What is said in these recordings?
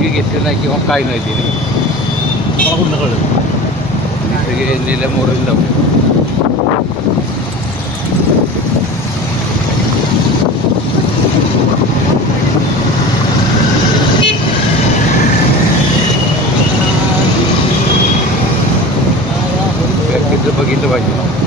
परवानगी घेतली नाही किंवा काय नाही दिली. मला कुठं कळलं सगळे नेल्या मोरून लावले. बॅकेचं बघितलं पाहिजे.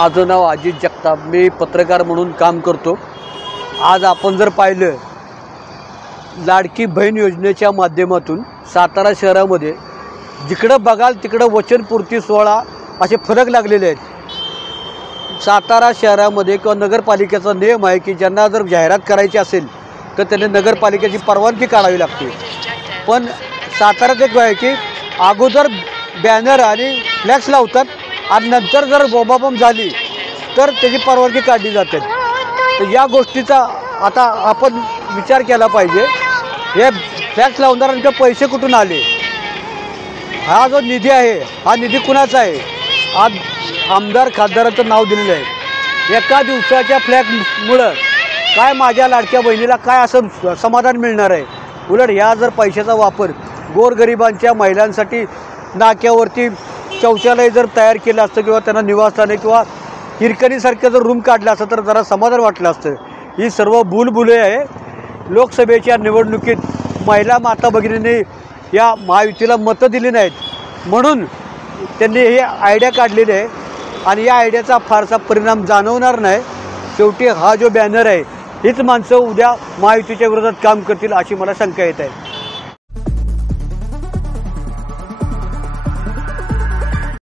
माझं नाव अजित जगताप, मी पत्रकार म्हणून काम करतो. आज आपण जर पाहिलं, लाडकी बहीण योजनेच्या माध्यमातून सातारा शहरामध्ये जिकडं बघाल तिकडं वचनपूर्ती सोहळा असे फलक लागलेले आहेत. सातारा शहरामध्ये किंवा नगरपालिकेचा नियम आहे की ज्यांना जर जाहिरात करायची असेल तर त्यांनी नगरपालिकेची परवानगी काढावी लागते. पण साताऱ्यात एक आहे की अगोदर बॅनर आणि फ्लॅक्स लावतात आणि नंतर जर बोंबाबोंब झाली तर त्याची परवानगी काढली जाते. तर या गोष्टीचा आता आपण विचार केला पाहिजे. हे फ्लॅक्स लावणाऱ्यांचे पैसे कुठून आले, हा जो निधी आहे हा निधी कुणाचा आहे? आज आमदार खासदाराचं नाव दिलेलं आहे. एका दिवसाच्या फ्लॅगमुळं काय माझ्या लाडक्या बहिणीला काय असं समाधान मिळणार आहे? उलट ह्या जर पैशाचा वापर गोरगरिबांच्या महिलांसाठी नाक्यावरती शौचालय जर तयार केलं असतं किंवा त्यांना निवासस्थाने किंवा हिरकणीसारखं जर रूम काढलं असतं तर जरा समाधान वाटलं असतं. ही सर्व भूलभुले आहे. लोकसभेच्या निवडणुकीत महिला माता भगिनींनी या महायुतीला मतं दिली नाहीत म्हणून त्यांनी ही आयडिया काढलेली आहे आणि या आयडियाचा फारसा परिणाम जाणवणार नाही. शेवटी हा जो बॅनर आहे हीच माणसं उद्या महायुतीच्या विरोधात काम करतील अशी मला शंका येत आहे.